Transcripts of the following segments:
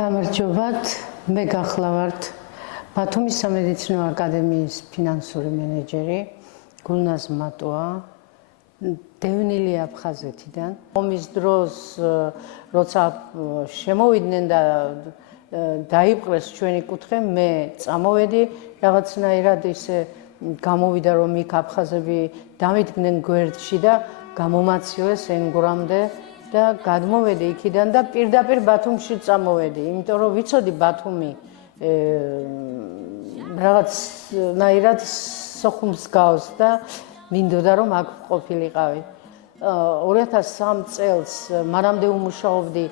გამარჯობათ, მე გახლავართ ბათუმის სამედიცინო აკადემიის ფინანსური მენეჯერი გულნაზ მატოა, დევნილი აფხაზეთიდან. ომის დროს, როცა შემოვიდნენ და დაიპყრეს ჩვენი კუთხე, მე წამოვედი რაღაცნაირად ისე გამოვიდა, რომ იქ აფხაზები დამიდგნენ გვერდში და გამომაციეს ენგურამდე და გადმოვედი იქიდან და პირდაპირ ბათუმში წამოვედი, იმიტომ რომ ვიცოდი ბათუმი რაღაცნაირად სოხუმს გავს და მინდოდა რომ აქ ყოფილიყავი. 2003 წელს მანამდე ვმუშაობდი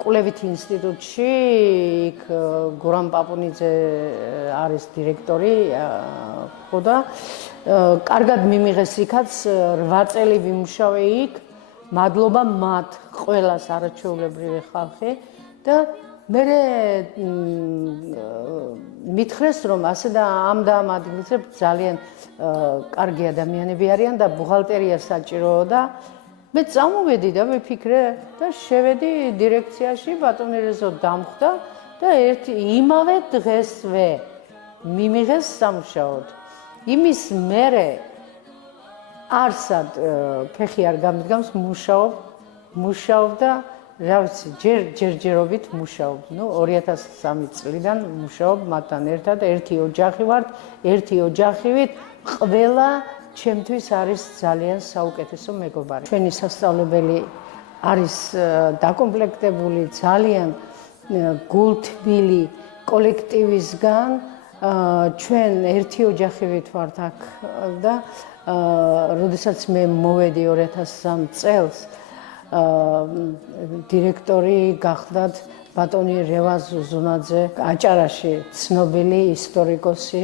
კულევით ინსტიტუტში, იქ გურამ პაპუნიძე არის დირექტორი ხო და კარგად მიმიღეს იქაც 8 წელი ვიმუშავე იქ. მადლობა მათ ყველას არაჩვეულებრივი ხალხი და მე მითხრეს რომ ასე და ამ ადგილზე ძალიან კარგი ადამიანები არიან და ბუღალტერია საჭიროა და მე წამოვედი და ვიფიქრე და შევედი დირექციაში, ბატონი რეზო დამხვდა და იმავე დღესვე მიმიღეს სამუშაოდ. იმის მერე არსად ფეხი არ გამდგამს, მუშაობ და რა ვიცი, ჯერჯერობით მუშაობ. 2003 წლიდან მუშაობ მათთან ერთად, ერთი ოჯახი ვართ, ერთი ოჯახივით ყველა ჩემთვის არის ძალიან საუკეთესო მეგობარი. ჩვენი სასწავლებელი არის დაკომპლექტებული ძალიან გულთბილი კოლექტივისგან. ჩვენ ერთი ოჯახივით ვართ აქ და როდესაც მე მოვედი 2003 წელს დირექტორი გახლდათ ბატონი რევაზ უზუნაძე, აჭარაში ცნობილი ისტორიკოსი,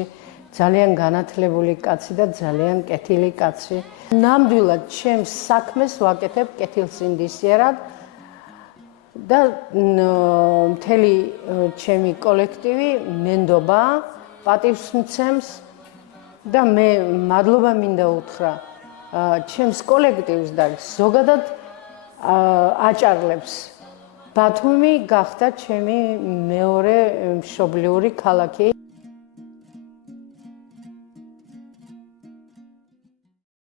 ძალიან განათლებული კაცი და ძალიან კეთილი კაცი. ნამდვილად ჩემს საქმეს ვაკეთებ კეთილსინდისიერად და მთელი ჩემი კოლექტივი მენდობა პატივს მცემს და მე მადლობა მინდა უთხრა ჩემს კოლექტივს და ზოგადად აჭარლებს. ბათუმი გახდა ჩემი მეორე მშობლიური ქალაქი.